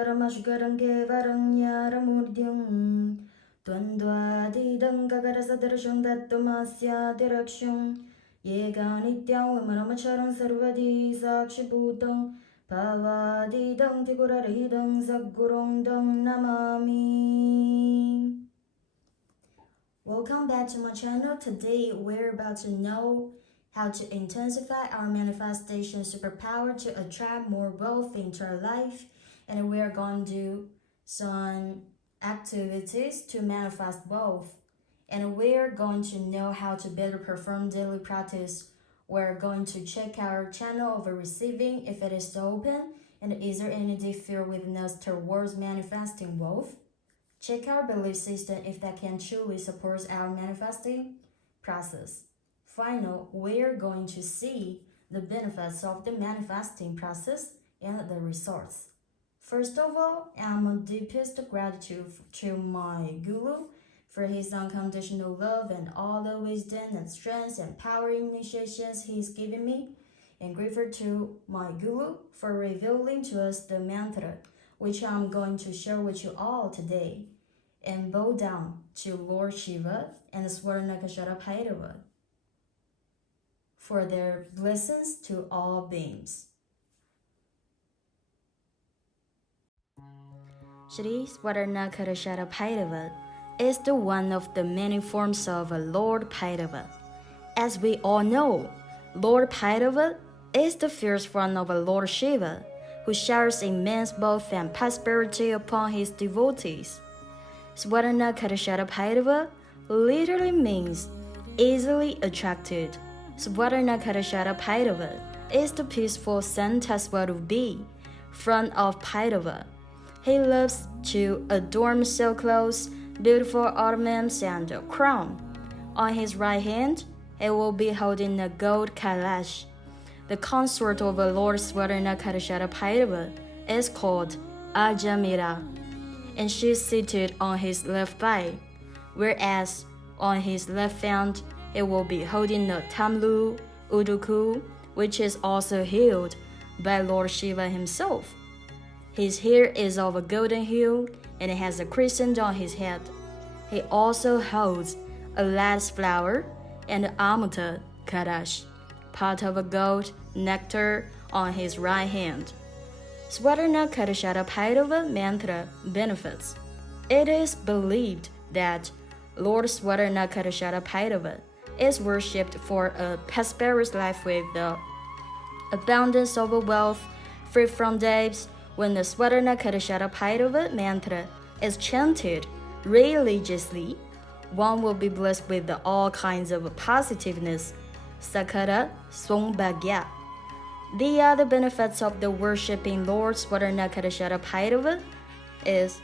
varamashgarange varanyaramudyam Dvandvadidam gagarasadarsham tattumasya direksham Yega nityam vimaramacharam sarvadi sakshibhutam Bhavadidam tigurarahidam sadgurundam namami. Welcome back to my channel. Today we're about to know how to intensify our manifestation superpower to attract more wealth into our life, and we're going to do some activities to manifest wealth, and we're going to know how to better perform daily practice. We're going to check our channel of receiving if it is open, and is there any fear within us towards manifesting wealth. Check our belief system if that can truly support our manifesting process. Finally, we're going to see the benefits of the manifesting process and the results. First of all, I'm deepest gratitude to my Guru for his unconditional love and all the wisdom and strength and power initiations he's given me, and grateful to my Guru for revealing to us the mantra, which I'm going to share with you all today, and bow down to Lord Shiva and Swarnakarshana Bhairavaye for their blessings to all beings. Shri Swarnakarshana Bhairavaye is the one of the many forms of Lord Bhairavaye. As we all know, Lord Bhairavaye is the fierce form of Lord Shiva, who showers immense wealth and prosperity upon his devotees. Swarnakarshana Bhairavaye literally means easily attracted. Swarnakarshana Bhairavaye is the peaceful Santaswarupi, friend of Bhairavaye. He loves to adorn silk clothes, beautiful ornaments, and a crown. On his right hand, he will be holding a gold kalash. The consort of Lord Swarnakarshana Bhairavaye is called Ajamira, and she is seated on his left thigh, whereas on his left hand, he will be holding a tamlu, uduku, which is also held by Lord Shiva himself. His hair is of a golden hue, and he has a crescent on his head. He also holds a lotus flower and an amrita kalash, part of a gold nectar, on his right hand. Swarnakarshana Bhairavaye mantra benefits. It is believed that Lord Swarnakarshana Bhairavaye is worshipped for a prosperous life with the abundance of wealth, free from debts. When the Swarnakarshana Bhairavaye mantra is chanted religiously, one will be blessed with all kinds of positiveness, sakara, songbhagya. The other benefits of the worshipping Lord Swarnakarshana Bhairavaye is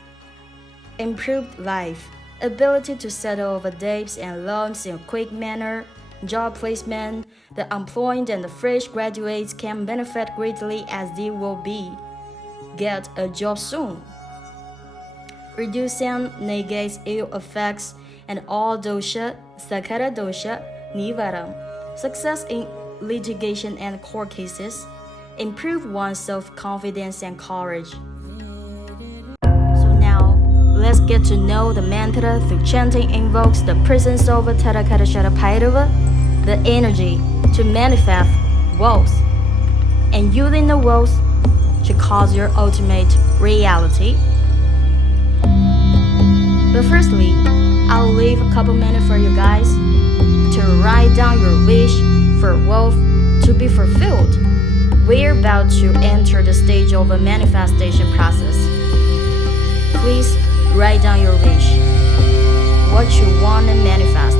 improved life, ability to settle over debts and loans in a quick manner, job placement. The employed and the fresh graduates can benefit greatly as they will get a job soon. Reducing negates ill effects and all dosha, sakara dosha, nivaram. Success in litigation and court cases. Improve one's self-confidence and courage. So now, let's get to know the mantra through chanting invokes the presence of Swarnakarshana Bhairavaye, the energy to manifest wealth, and using the wealth to cause your ultimate reality. But firstly, I'll leave a couple minutes for you guys to write down your wish for wealth to be fulfilled. We're about to enter the stage of a manifestation process. Please write down your wish, what you want to manifest.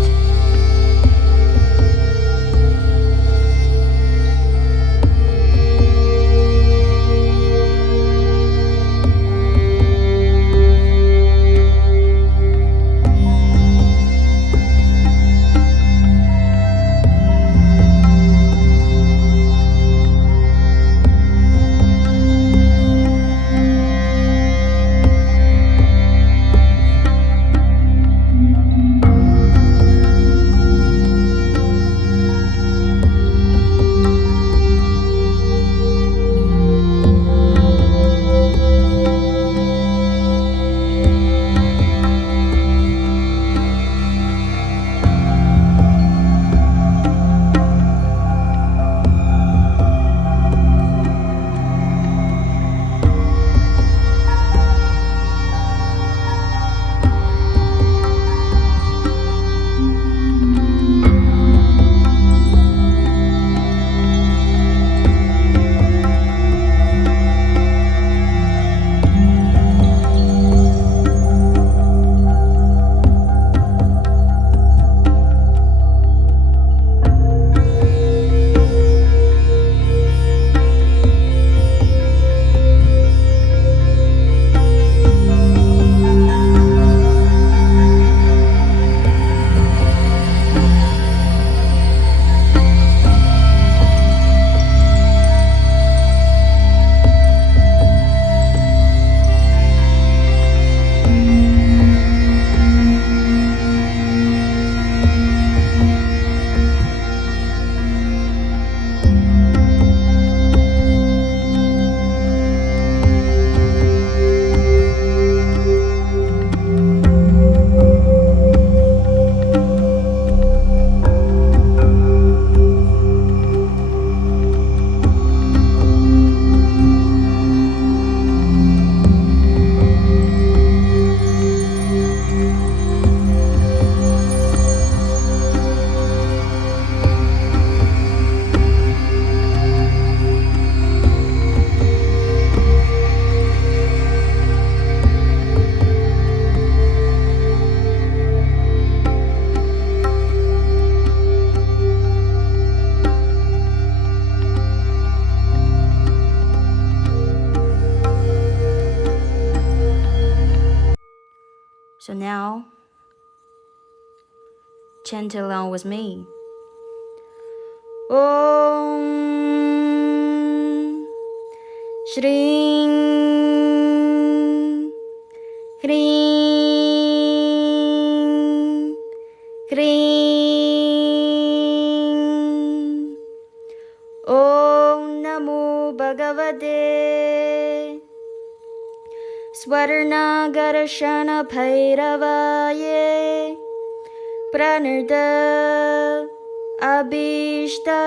So now, chant along with me. Om shrim hreem hreem. Om namo bhagavate swarnakarshana bhairavaye pranata abheeshta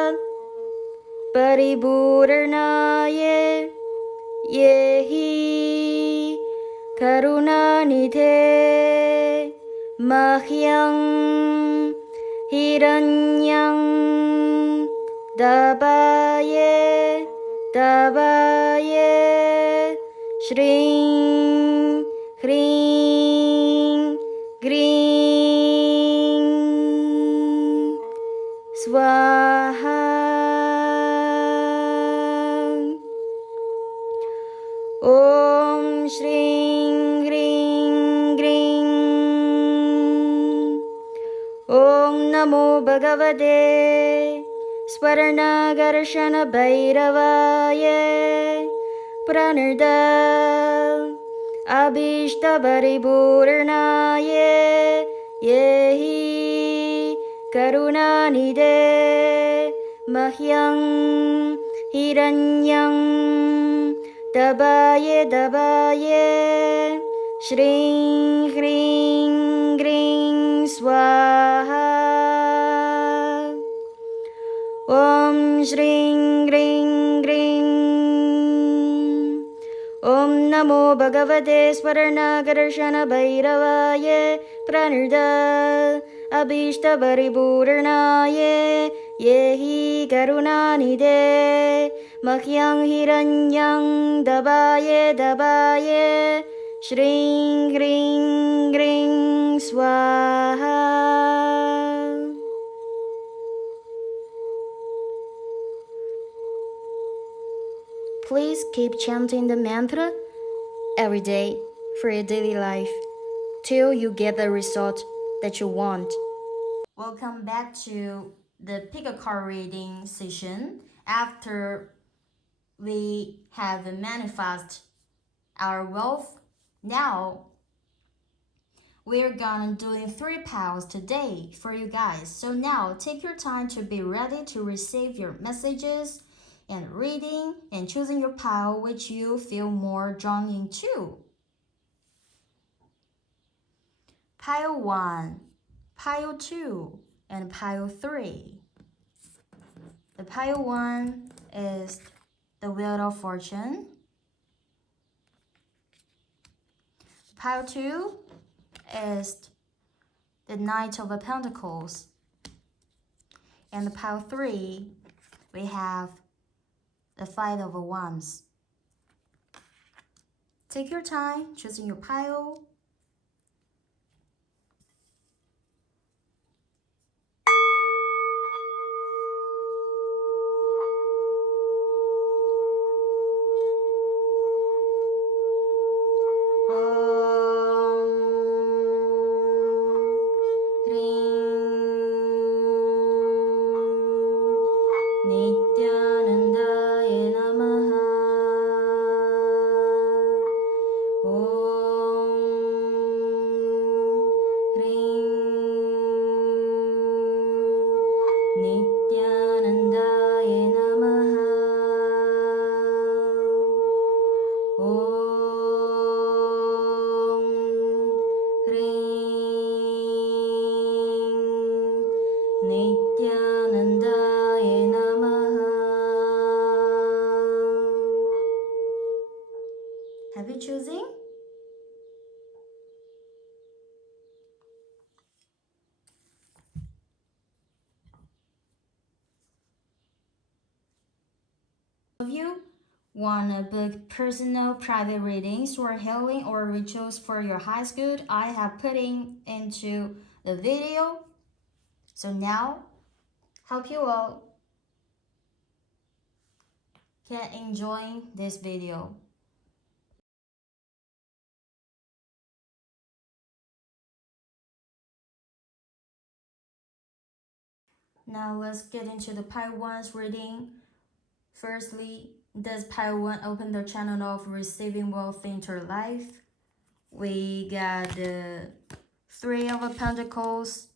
paripooranaaya ehyehi karunaanidhe mahyam hiranyam daapaya shreem hreem kleem svaaha. Om shrim Om namo bhagavate swarnakarshana bhairavaye pranata abheeshta paripooranaaya ehyehi karunaanidhe mahyam hiranyam daapaya shreem svaaha. Om shrim Om namo bhagavate swarnakarshana bhairavaye pranata abheeshta paripooranaaya ehyehi karunaanidhe mahyam hiranyam daapaya shreem svaaha. Please keep chanting the mantra every day for your daily life till you get the result that you want. Welcome back to the pick a card reading session. After we have manifest our wealth, now we're gonna doing 3 piles today for you guys. So now take your time to be ready to receive your messages and reading and choosing your pile which you feel more drawn into. Pile 1, pile 2, and pile 3. The pile 1 is the Wheel of Fortune. Pile 2 is the Knight of the Pentacles. And the pile 3, we have the Five of Wands. Take your time choosing your pile. Have you choosing? If you want to book personal private readings or healing or rituals for your highest good, I have putting into the video. So now, hope you all can enjoy this video. Now let's get into the pile 1's reading. Firstly, does pile 1 open the channel of receiving wealth into your life? We got the 3 of Pentacles,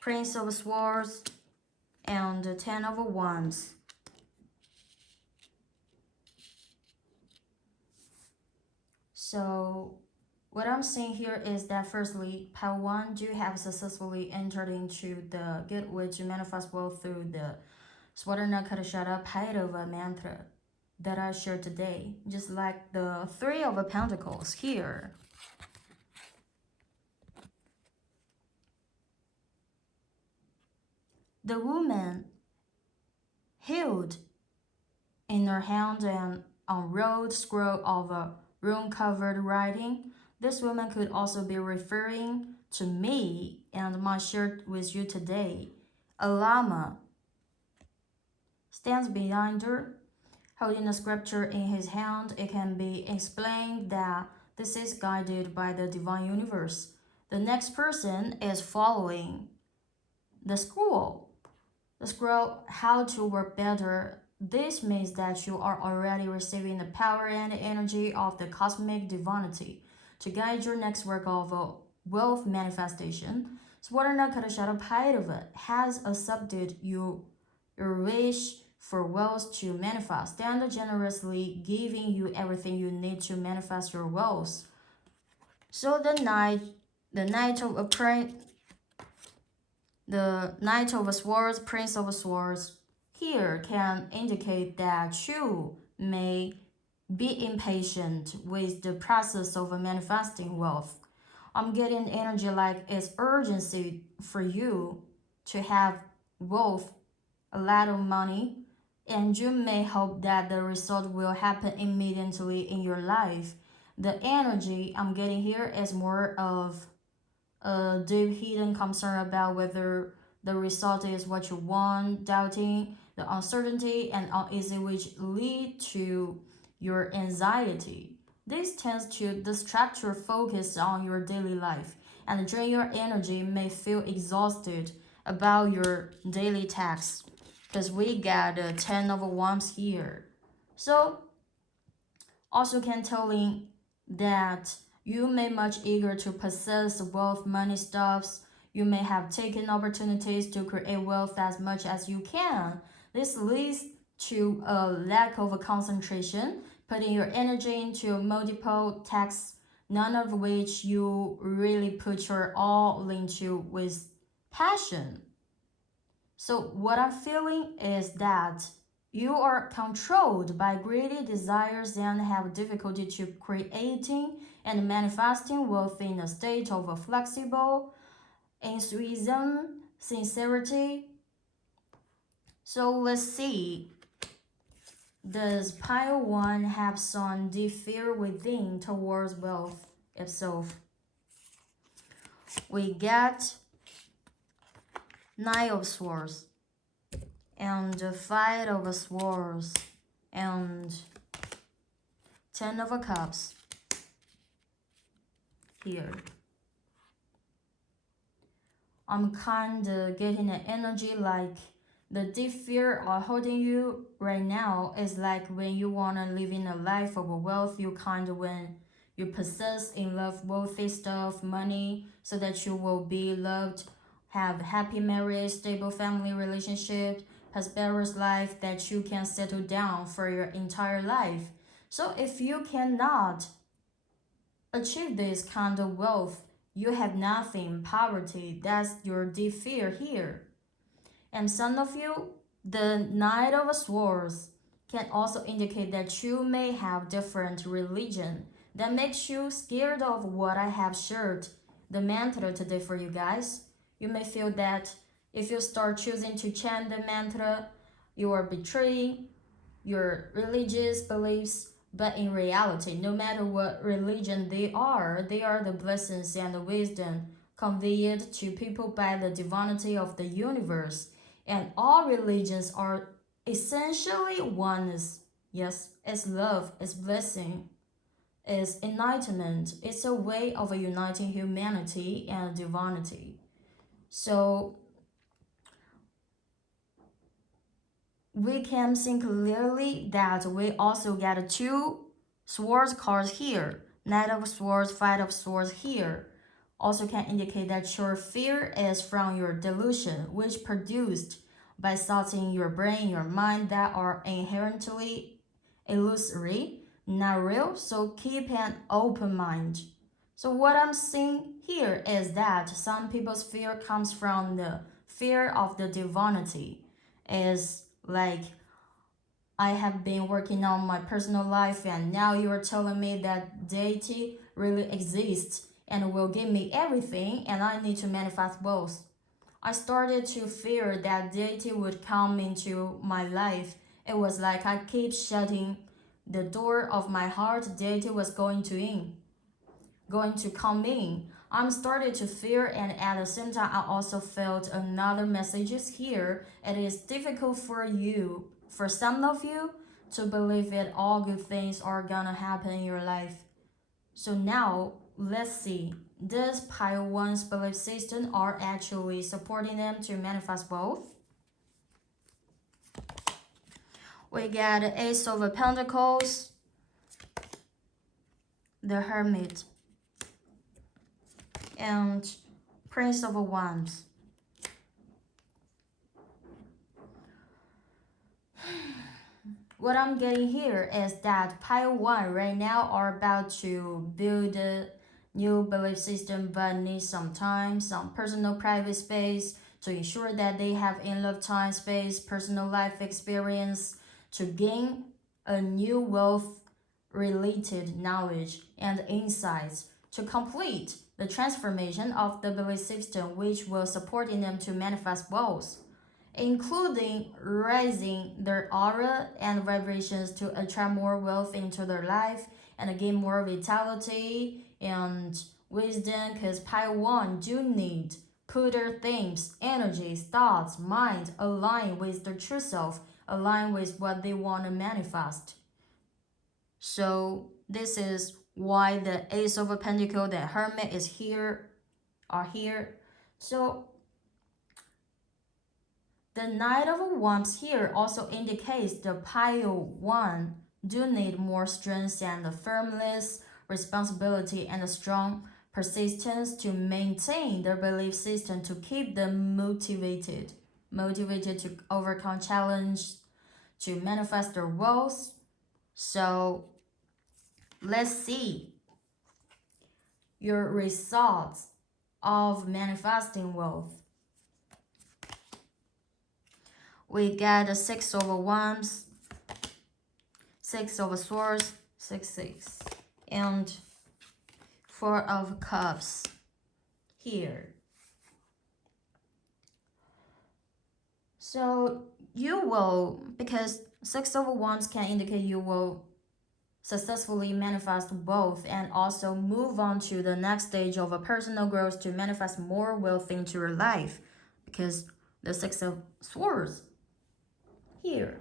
Prince of Swords, and the 10 of Wands. So what I'm seeing here is that firstly, pile 1, you have successfully entered into the gateway to manifest wealth through the swarnakarshana bhairavaye mantra that I shared today, just like the 3 of Pentacles here. The woman held in her hand an unrolled scroll of a rune-covered writing. This woman could also be referring to me and my shirt with you today. A lama stands behind her, holding a scripture in his hand. It can be explained that this is guided by the divine universe. The next person is following the scroll. The scroll, how to work better. This means that you are already receiving the power and energy of the cosmic divinity to guide your next work of wealth manifestation. Swarnakarshana bhairavaye has accepted your wish for wealth to manifest and generously giving you everything you need to manifest your wealth. So the Knight of Swords, Prince of Swords, here can indicate that you may be impatient with the process of manifesting wealth. I'm getting energy like it's urgency for you to have wealth, a lot of money, and you may hope that the result will happen immediately in your life. The energy I'm getting here is more of a deep hidden concern about whether the result is what you want, doubting, the uncertainty and uneasy which lead to your anxiety. This tends to distract your focus on your daily life and drain your energy, may feel exhausted about your daily tasks because we got 10 of Wands here. So also can telling that you may much eager to possess wealth, money, stuffs. You may have taken opportunities to create wealth as much as you can. This leads to a lack of concentration, putting your energy into multiple tasks, none of which you really put your all into with passion. So what I'm feeling is that you are controlled by greedy desires and have difficulty to creating and manifesting wealth in a state of a flexible enthusiasm, sincerity. So let's see. Does pile 1 have some deep fear within towards wealth? If so, we get 9 of Swords and the 5 of Swords and 10 of Cups here. I'm kinda getting an energy like the deep fear holding you right now is like when you wanna live in a life of wealth, you kinda when you possess in love wealthy stuff, money, so that you will be loved, have happy marriage, stable family relationship, prosperous life that you can settle down for your entire life. So if you cannot achieve this kind of wealth, you have nothing, poverty, that's your deep fear here. And some of you, the Knight of Swords can also indicate that you may have different religion that makes you scared of what I have shared the mantra today for you guys. You may feel that if you start choosing to chant the mantra, you are betraying your religious beliefs. But in reality, no matter what religion they are the blessings and the wisdom conveyed to people by the divinity of the universe. And all religions are essentially oneness. Yes, it's love, it's blessing, it's enlightenment. It's a way of uniting humanity and divinity. So we can see clearly that we also get two swords cards here. Knight of Swords, Five of Swords here. Also can indicate that your fear is from your delusion, which produced by thoughts in your brain, your mind that are inherently illusory, not real. So keep an open mind. So what I'm seeing here is that some people's fear comes from the fear of the divinity. Is like, I have been working on my personal life and now you are telling me that deity really exists and will give me everything and I need to manifest both. I started to fear that deity would come into my life. It was like I keep shutting the door of my heart, deity was going to come in. I'm started to fear, and at the same time I also felt another messages here. It is difficult for some of you to believe that all good things are gonna happen in your life. So now let's see, does pile one's belief system are actually supporting them to manifest both? We got the Ace of Pentacles, the Hermit, and Prince of Wands. What I'm getting here is that pile one right now are about to build a new belief system but need some time, some personal private space to ensure that they have enough time, space, personal life experience to gain a new wealth related knowledge and insights to complete the transformation of the belief system, which will support them to manifest both, including raising their aura and vibrations to attract more wealth into their life and gain more vitality and wisdom, because pile one do need put their themes, energies, thoughts, mind align with their true self, align with what they want to manifest. So this is why the Ace of Pentacles, the Hermit is here, are here. So the Knight of Wands here also indicates the pile one do need more strength and firmness, responsibility, and a strong persistence to maintain their belief system to keep them motivated to overcome challenge, to manifest their wealth. So let's see your results of manifesting wealth. We got the Six of Wands, Six of Swords, 6, and Four of Cups here. So you will, because Six of Wands can indicate you will successfully manifest both and also move on to the next stage of a personal growth to manifest more wealth into your life, because the Six of Swords here.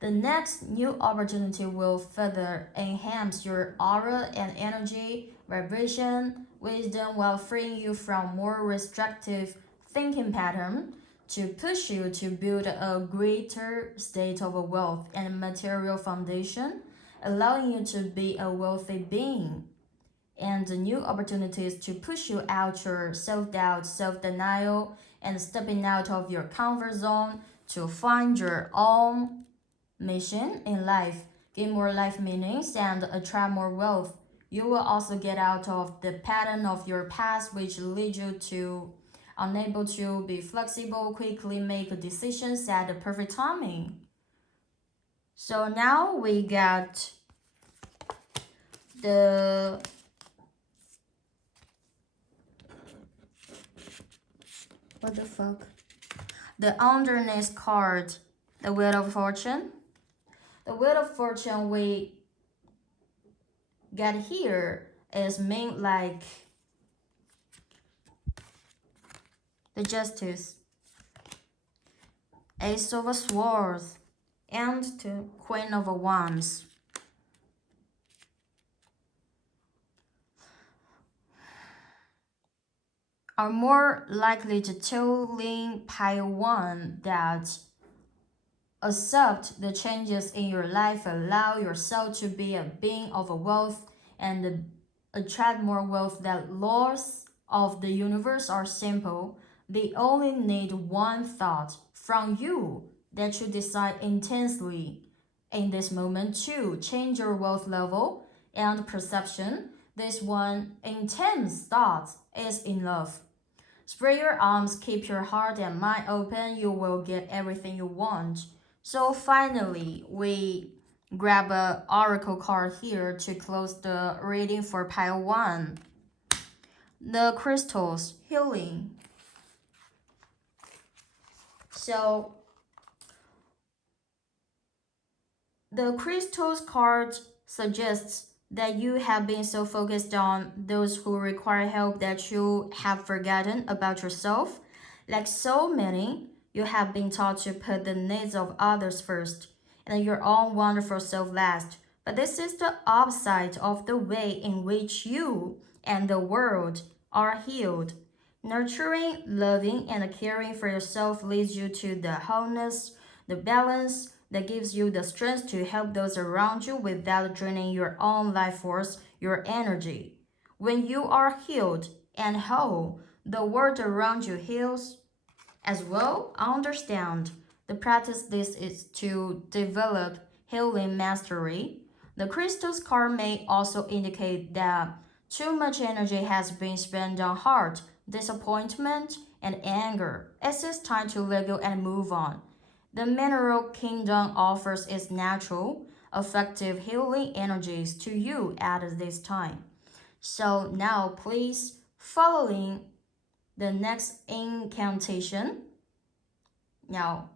The next new opportunity will further enhance your aura and energy, vibration, wisdom while freeing you from more restrictive thinking pattern to push you to build a greater state of wealth and material foundation, allowing you to be a wealthy being. And the new opportunities to push you out your self-doubt, self-denial, and stepping out of your comfort zone to find your own mission in life, gain more life meanings, and attract more wealth. You will also get out of the pattern of your past, which leads you to unable to be flexible, quickly make decisions at the perfect timing. So now we got the what the fuck? The underneath card, the Wheel of Fortune. The Wheel of Fortune we get here is mean like the Justice, Ace of Swords, and the Queen of Wands. Are more likely to tell pile one that Accept the changes in your life, allow yourself to be a being of wealth and attract more wealth. That laws of the universe are simple. They only need one thought from you that you decide intensely in this moment to change your wealth level and perception. This one intense thought is enough. Spread your arms, keep your heart and mind open, you will get everything you want. So finally, we grab a oracle card here to close the reading for pile 1. The crystals, healing. So the crystals card suggests that you have been so focused on those who require help that you have forgotten about yourself. Like so many, you have been taught to put the needs of others first and your own wonderful self last. But this is the opposite of the way in which you and the world are healed. Nurturing, loving, and caring for yourself leads you to the wholeness, the balance that gives you the strength to help those around you without draining your own life force, your energy. When you are healed and whole, the world around you heals as well. Understand the practice this is to develop healing mastery. The crystals card may also indicate that too much energy has been spent on hurt, disappointment, and anger. It's time to let go and move on. The mineral kingdom offers its natural, effective healing energies to you at this time. So now please following the next incantation. Now,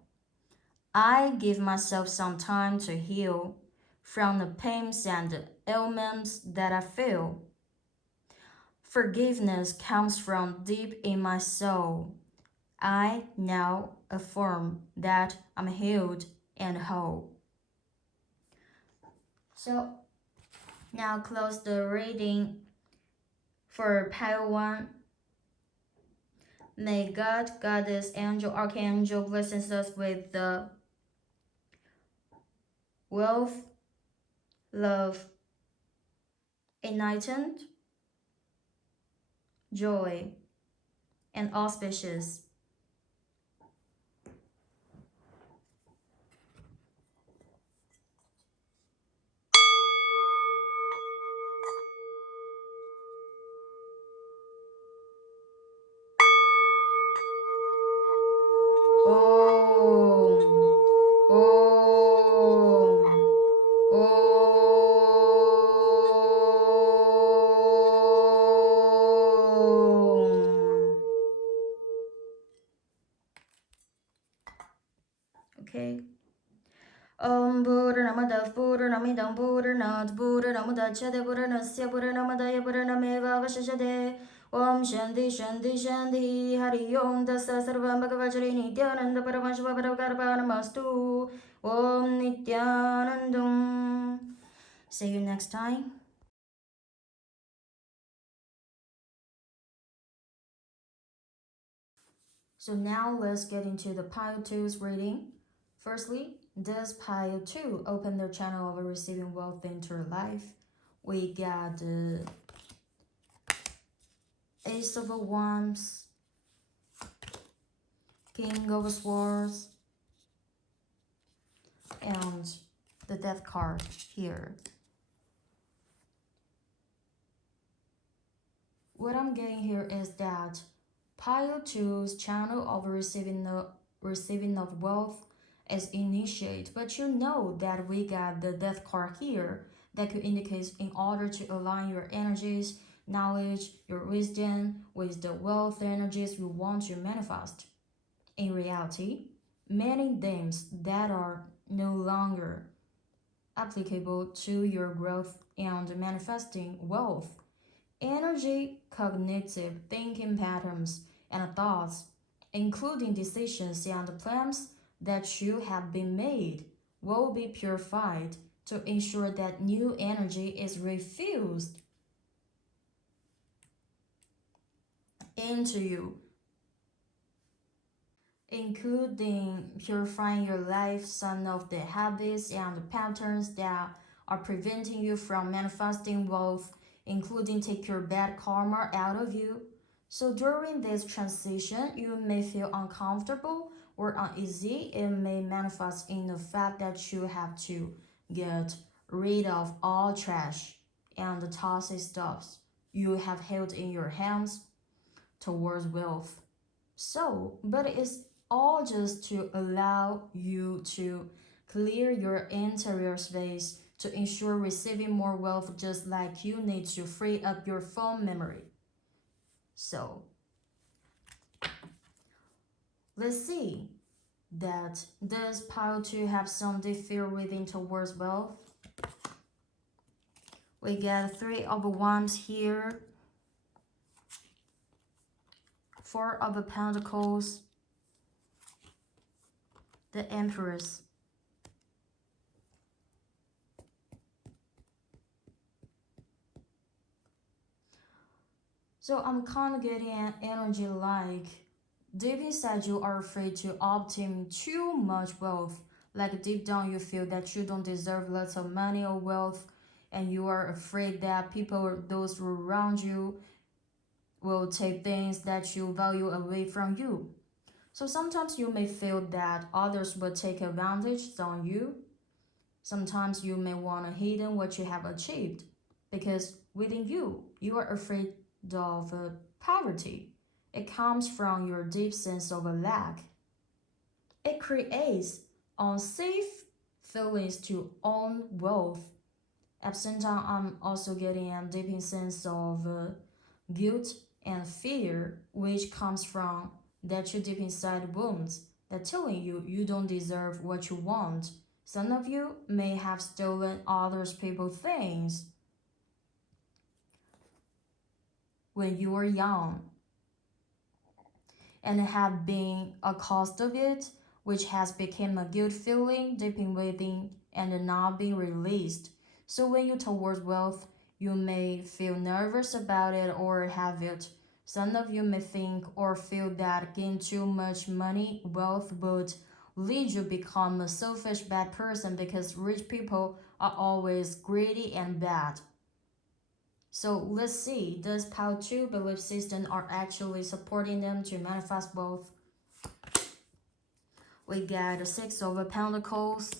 I give myself some time to heal from the pains and ailments that I feel. Forgiveness comes from deep in my soul. I now affirm that I'm healed and whole. So, now close the reading for pile 1. May God, Goddess, Angel, Archangel blesses us with the wealth, love, enlightened, joy, and auspicious. Om, Om, Om. Okay. Om Purnamadav Purnamidam Purnat Purnamudachyate Purnasya Purnamadaya Purnameva Vashashate. Om Shanti Shanti Shanti Hari Om Tassa Sarvam Bhagavachari Nityananda Paramashva Parakarpanamastu. Om Nityanandam. See you next time. So now let's get into the pile 2's reading. Firstly, does pile 2 open their channel of receiving wealth into your life? We got the Ace of Wands, King of Swords, and the Death card here. What I'm getting here is that pile 2's channel of receiving of wealth is initiate, but you know that we got the Death card here that could indicate in order to align your energies, knowledge, your wisdom with the wealth energies you want to manifest. In reality, many themes that are no longer applicable to your growth and manifesting wealth, energy, cognitive thinking patterns, and thoughts, including decisions and plans that you have been made, will be purified to ensure that new energy is refused into you. including purifying your life, some of the habits and patterns that are preventing you from manifesting wealth, including take your bad karma out of you. So during this transition, you may feel uncomfortable or uneasy. It may manifest in the fact that you have to get rid of all trash and the toxic stuffs you have held in your hands towards wealth. So, but it's all just to allow you to clear your interior space to ensure receiving more wealth, just like you need to free up your phone memory. So, let's see that does pile 2 have some deep fear within towards wealth? We get 3 of Wands here, 4 of Pentacles, the Empress. So I'm kind of getting an energy like deep inside you are afraid to obtain too much wealth. Like deep down you feel that you don't deserve lots of money or wealth, and you are afraid that people, those around you, will take things that you value away from you. So sometimes you may feel that others will take advantage on you. Sometimes you may want to hidden what you have achieved because within you, you are afraid of poverty. It comes from your deep sense of a lack. It creates unsafe feelings to own wealth. At the same time, I'm also getting a deep sense of guilt and fear, which comes from that you deep inside wounds that telling you you don't deserve what you want. Some of you may have stolen others people's things when you were young and have been a cost of it, which has become a guilt feeling deep in within and not being released. So when you towards wealth, you may feel nervous about it or have it. Some of you may think or feel that getting too much money, wealth would lead you become a selfish bad person because rich people are always greedy and bad. So let's see, does Pao 2 belief system are actually supporting them to manifest both? We got the 6 of Pentacles,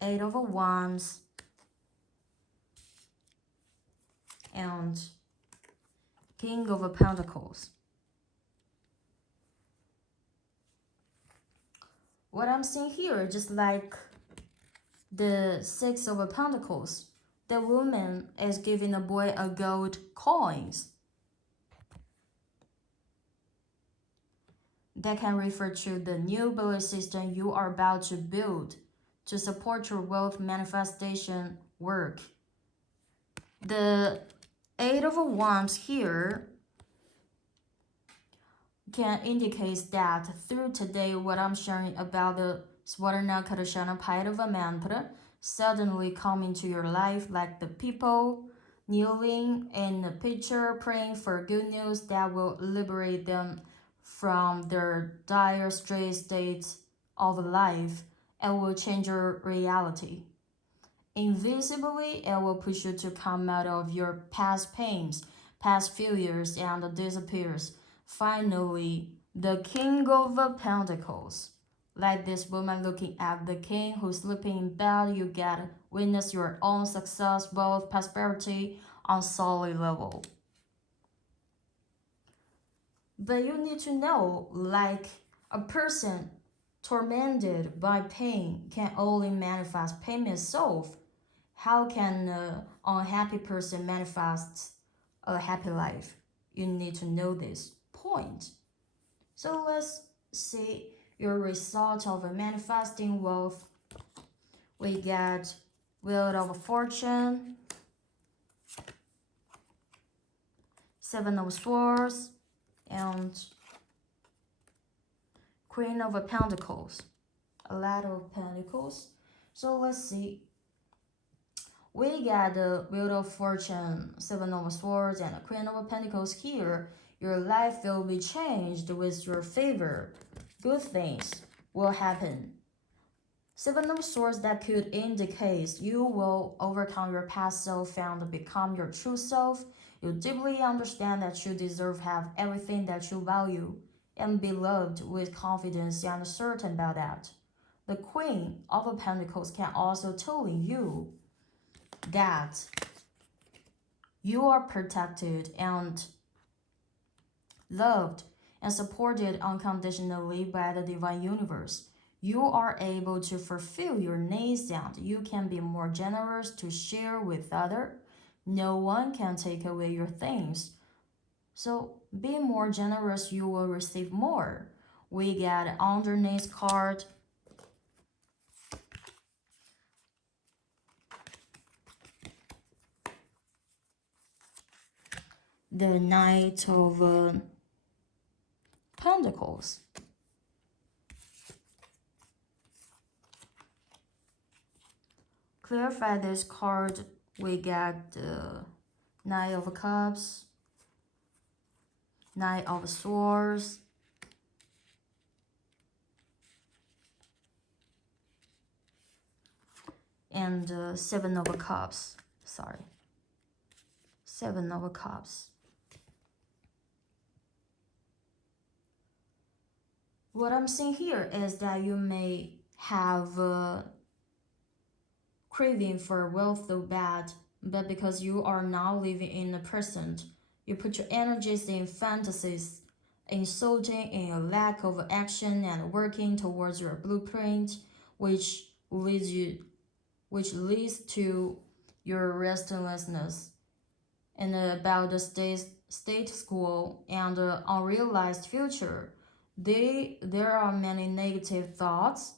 8 of Wands, and King of Pentacles. What I'm seeing here, just like the 6 of Pentacles, the woman is giving the boy a gold coins. That can refer to the new belief system you are about to build to support your wealth manifestation work. The 8 of Wands here can indicate that through today what I'm sharing about the swarnakarshana Bhairava mantra suddenly come into your life, like the people kneeling in the picture praying for good news that will liberate them from their dire straight states of life and will change your reality. Invisibly, it will push you to come out of your past pains, past failures, and disappears. Finally, the King of Pentacles. Like this woman looking at the king who's sleeping in bed, you get witness your own success, wealth, prosperity on solid level. But you need to know, like a person tormented by pain can only manifest pain itself. How can an unhappy person manifest a happy life? You need to know this point. So let's see your result of manifesting wealth. We get Wheel of Fortune, 7 of Swords, and Queen of Pentacles, a lot of Pentacles. So let's see. We got the Wheel of Fortune, 7 of Swords, and a Queen of Pentacles here. Your life will be changed with your favor. Good things will happen. Seven of Swords, that could indicate you will overcome your past self and become your true self. You deeply understand that you deserve to have everything that you value and be loved with confidence and certain about that. The Queen of Pentacles can also tell you that you are protected and loved and supported unconditionally by the divine universe. You are able to fulfill your needs and you can be more generous to share with others. No one can take away your things. So be more generous, you will receive more. We get underneath card. The Knight of Pentacles. Clarify this card, we get the Knight of Cups, Knight of Swords, and Seven of Cups. Sorry. Seven of Cups. What I'm seeing here is that you may have a craving for wealth so bad, but because you are now living in the present, you put your energies in fantasies, indulging in a lack of action and working towards your blueprint, which leads to your restlessness and about the state school and unrealized future. There are many negative thoughts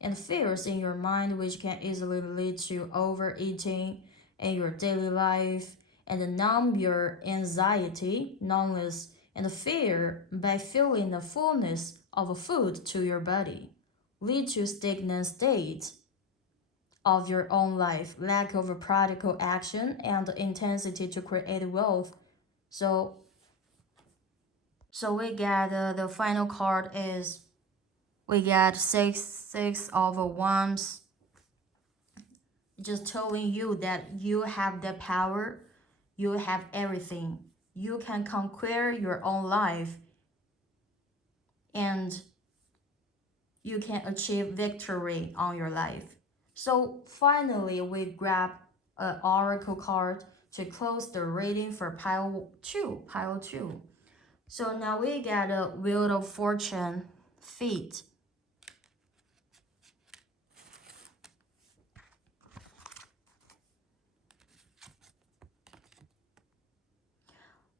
and fears in your mind which can easily lead to overeating in your daily life and numb your anxiety, numbness, and fear by feeling the fullness of food to your body, lead to stagnant state of your own life, lack of practical action, and intensity to create wealth. So, we get the final card is we get six of wands, just telling you that you have the power, you have everything, you can conquer your own life, and you can achieve victory on your life. So finally, we grab an oracle card to close the reading for pile 2. So now we get a Wheel of Fortune feet.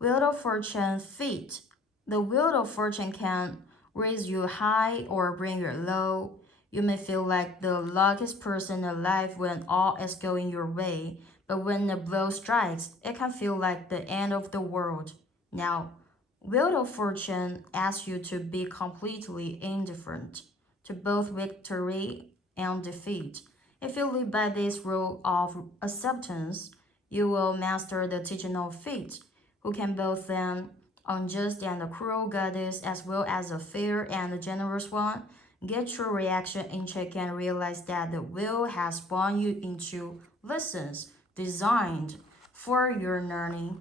Wheel of Fortune feet. The Wheel of Fortune can raise you high or bring you low. You may feel like the luckiest person alive when all is going your way, but when the blow strikes, it can feel like the end of the world. Now, Wheel of Fortune asks you to be completely indifferent to both victory and defeat. If you live by this rule of acceptance, you will master the teaching of fate, who can both an unjust and a cruel goddess as well as a fair and a generous one. Get your reaction in check and realize that the will has spawned you into lessons designed for your learning.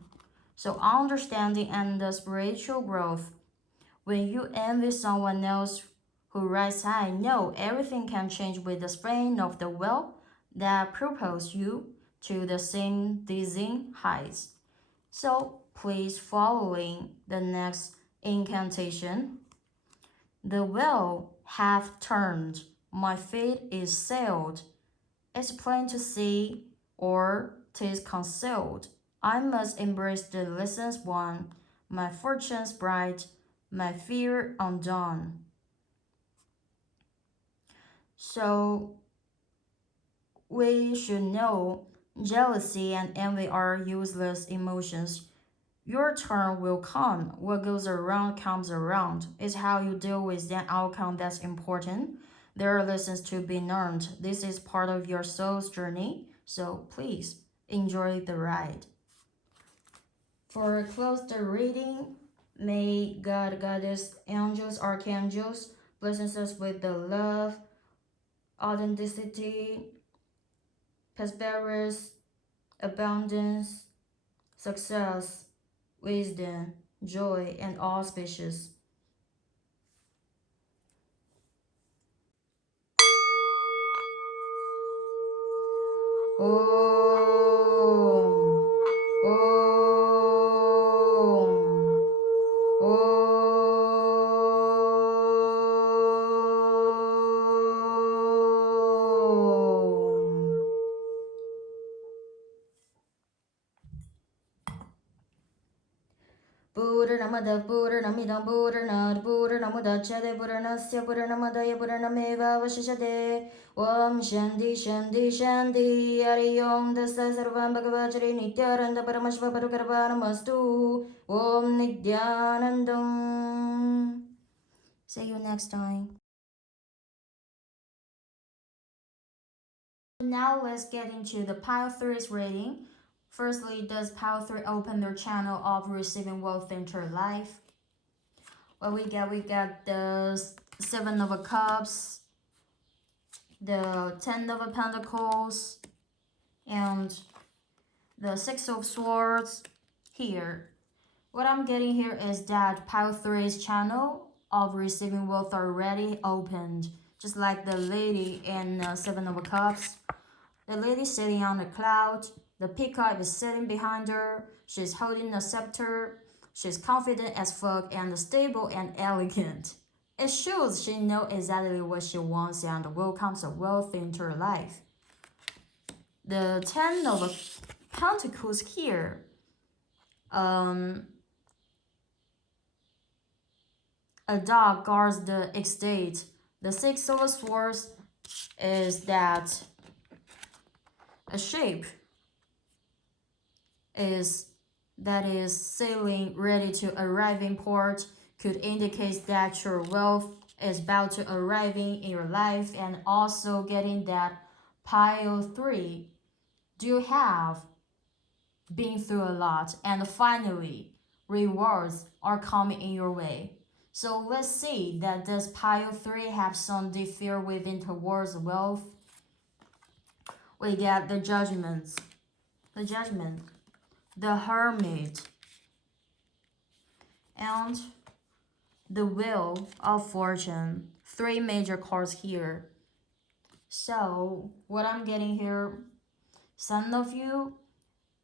So understanding and the spiritual growth. When you envy someone else who rides high, know everything can change with the spring of the will that propels you to the same dizzying heights. So please following the next incantation. The wheel hath turned, my fate is sailed. It's plain to see, or 'tis concealed. I must embrace the lessons won, my fortunes bright, my fear undone. So we should know jealousy and envy are useless emotions. Your turn will come. What goes around comes around. It's how you deal with that outcome that's important. There are lessons to be learned. This is part of your soul's journey, so please enjoy the ride. For close the reading, May God, Goddess, angels, archangels bless us with the love, authenticity, prosperous, abundance, success, wisdom, joy, and auspicious. Om. Om. Om. Purnamada Purnamidam Purnat Purnamudachyate Purnasya Purnamadaya Purnameva Vashishate Om Shanti Shanti Shanti Hari Om Tassa Sarvam Bhagavachari Nityananda Paramashva Parukarvanamastu Om Nidyanandam. See you next time. Now let's get into the pile 3's reading. Firstly, does pile 3 open their channel of receiving wealth into your life? What we got the 7 of Cups, the 10 of Pentacles, and the 6 of Swords here. What I'm getting here is that pile 3's channel of receiving wealth already opened, just like the lady in 7 of Cups. The lady sitting on a cloud. The peacock is sitting behind her. She's holding a scepter. She's confident as fuck and stable and elegant. It shows she knows exactly what she wants and welcomes wealth into her life. The 10 of Pentacles here. A dog guards the estate. The 6 of Swords is that a ship is sailing ready to arrive in port could indicate that your wealth is about to arriving in your life, and also getting that pile 3. Do you have been through a lot and finally rewards are coming in your way? So let's see that does pile 3 have some fear within towards wealth? We get the judgment, the hermit, and the wheel of fortune. 3 major cards here. So what I'm getting here, some of you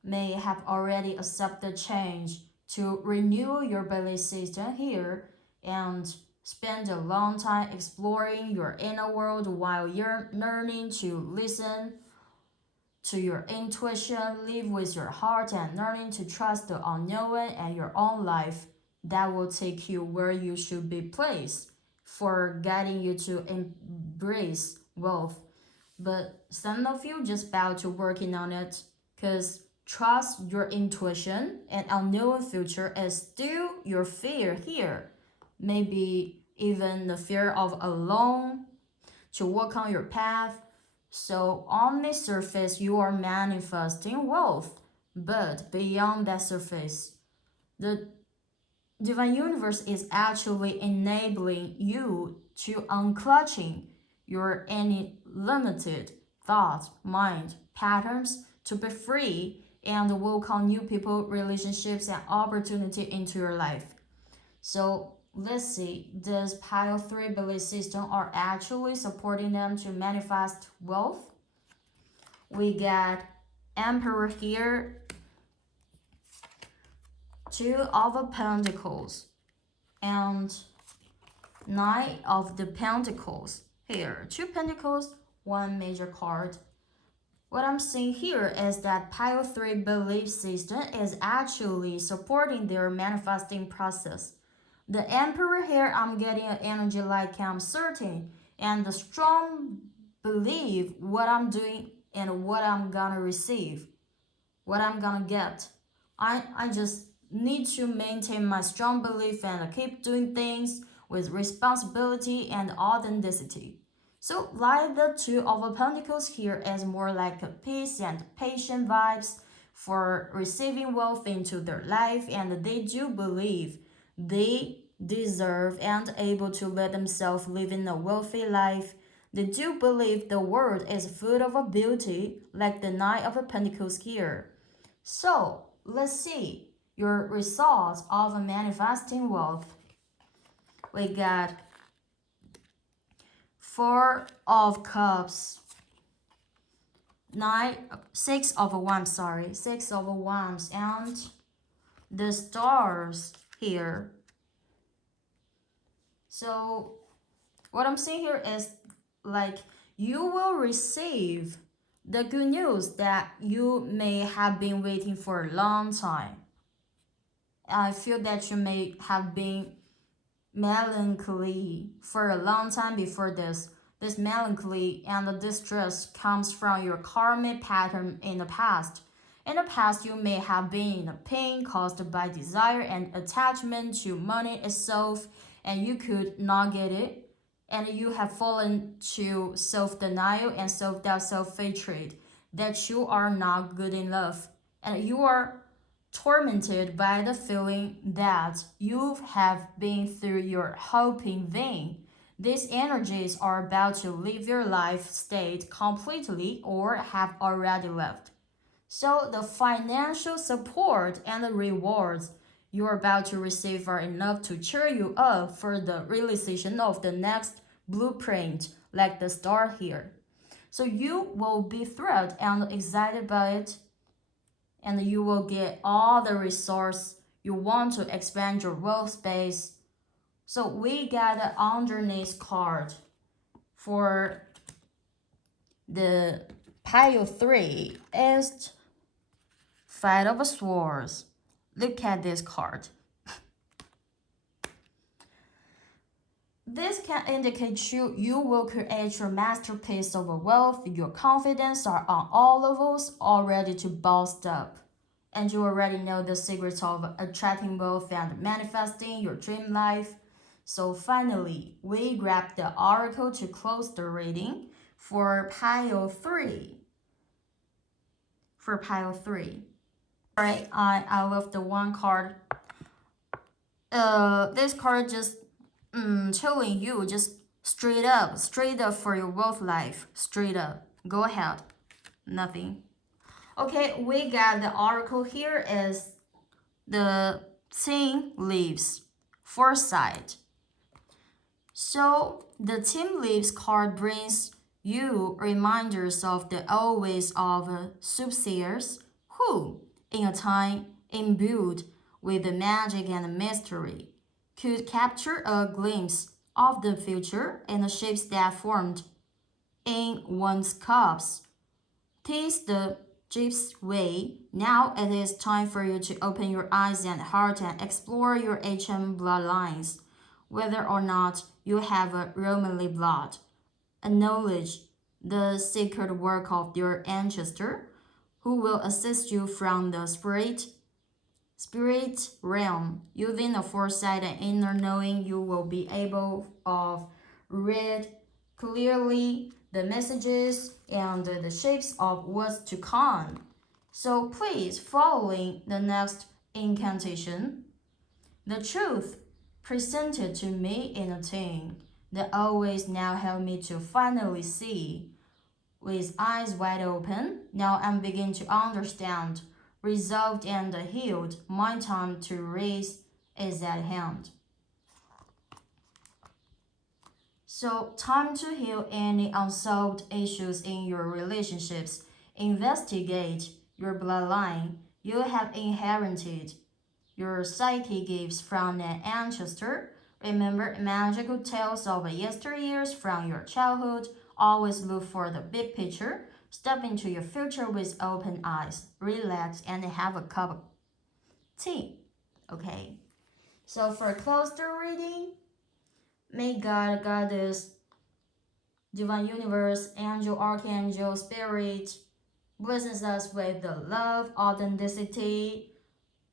may have already accepted change to renew your belief system here and spend a long time exploring your inner world while you're learning to listen to your intuition, live with your heart, and learning to trust the unknown and your own life. That will take you where you should be placed for guiding you to embrace wealth. But some of you just bow to working on it, because trust your intuition and unknown future is still your fear here. Maybe even the fear of alone to walk on your path. So on the surface, you are manifesting wealth, but beyond that surface, the divine universe is actually enabling you to unclutching your any limited thoughts, mind, patterns to be free and welcome new people, relationships, and opportunity into your life. So let's see, does pile 3 belief system are actually supporting them to manifest wealth? We got Emperor here, 2 of Pentacles, and 9 of the Pentacles here. 2 Pentacles, 1 major card. What I'm seeing here is that pile 3 belief system is actually supporting their manifesting process. The Emperor here, I'm getting an energy like I'm certain and the strong belief what I'm doing and what I'm gonna receive, what I'm gonna get. I just need to maintain my strong belief and keep doing things with responsibility and authenticity. So like the 2 of Pentacles here is more like a peace and patient vibes for receiving wealth into their life, and they do believe they deserve and able to let themselves live in a wealthy life. They do believe the world is full of a beauty, like the Knight of Pentacles here. So, let's see your results of manifesting wealth. We got Four of Cups, Six of Wands, and the stars here. So what I'm seeing here is like you will receive the good news that you may have been waiting for a long time. I feel that you may have been melancholy for a long time before this. This melancholy and the distress comes from your karmic pattern in the past. In the past, you may have been in pain caused by desire and attachment to money itself, and you could not get it. And you have fallen to self-denial and self-doubt, self-hatred, that you are not good enough. And you are tormented by the feeling that you have been through your hope in vain. These energies are about to leave your life state completely or have already left. So the financial support and the rewards you're about to receive are enough to cheer you up for the realization of the next blueprint, like the star here. So you will be thrilled and excited by it, and you will get all the resource you want to expand your wealth space. So we got an underneath card for the pile 3 is Five of Swords. Look at this card. This can indicate you will create your masterpiece of wealth. Your confidence are on all levels, all ready to boost up. And you already know the secrets of attracting wealth and manifesting your dream life. So finally, we grab the oracle to close the reading for pile 3. Alright, I love the one card. This card just telling you just straight up for your wealth life. Straight up. Go ahead. Nothing. Okay, we got the oracle here is the 10 leaves, foresight. So the 10 leaves card brings you reminders of the always of soothsayers who, in a time imbued with the magic and mystery, could capture a glimpse of the future in the shapes that formed in one's cups. 'Tis the Gyp's way. Now it is time for you to open your eyes and heart and explore your ancient bloodlines. Whether or not you have a Romanly blood, acknowledge the sacred work of your ancestor, who will assist you from the spirit realm. Using the foresight and inner knowing, you will be able to read clearly the messages and the shapes of what's to come. So please, following the next incantation, the truth presented to me in a thing that always now help me to finally see. With eyes wide open, now I'm beginning to understand. Resolved and healed, my time to rise is at hand. So, time to heal any unsolved issues in your relationships. Investigate your bloodline. You have inherited your psyche gifts from an ancestor. Remember magical tales of yesteryears from your childhood. Always look for the big picture. Step into your future with open eyes. Relax and have a cup of tea. Okay. So for closer reading, may God, Goddess, Divine Universe, Angel, Archangel, Spirit blesses us with the love, authenticity,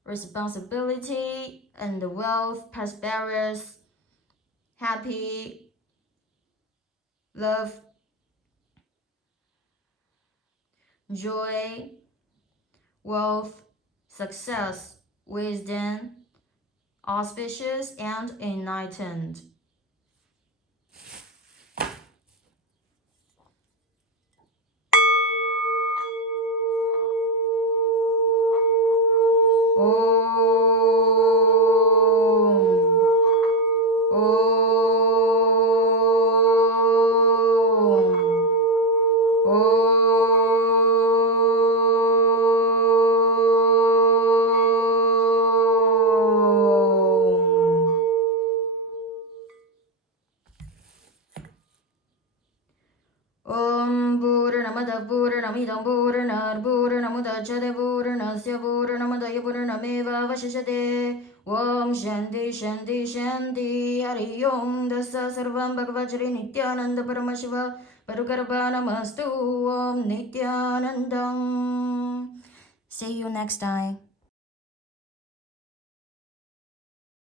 responsibility, and the wealth, prosperous, happy, love, joy, wealth, success, wisdom, auspicious, and enlightened. पूर्णमिदं पूर्णात् पूर्णमुदच्यते पूर्णस्य पूर्णमुदय पूर्णमेवावशिष्यते ॐ शान्ति शान्ति शान्ति हरि ओं दस्य सर्वं भगवज्री नित्यानन्द परमशिव परकृपाणमस्तु ॐ नित्यानन्दम्. See you next time.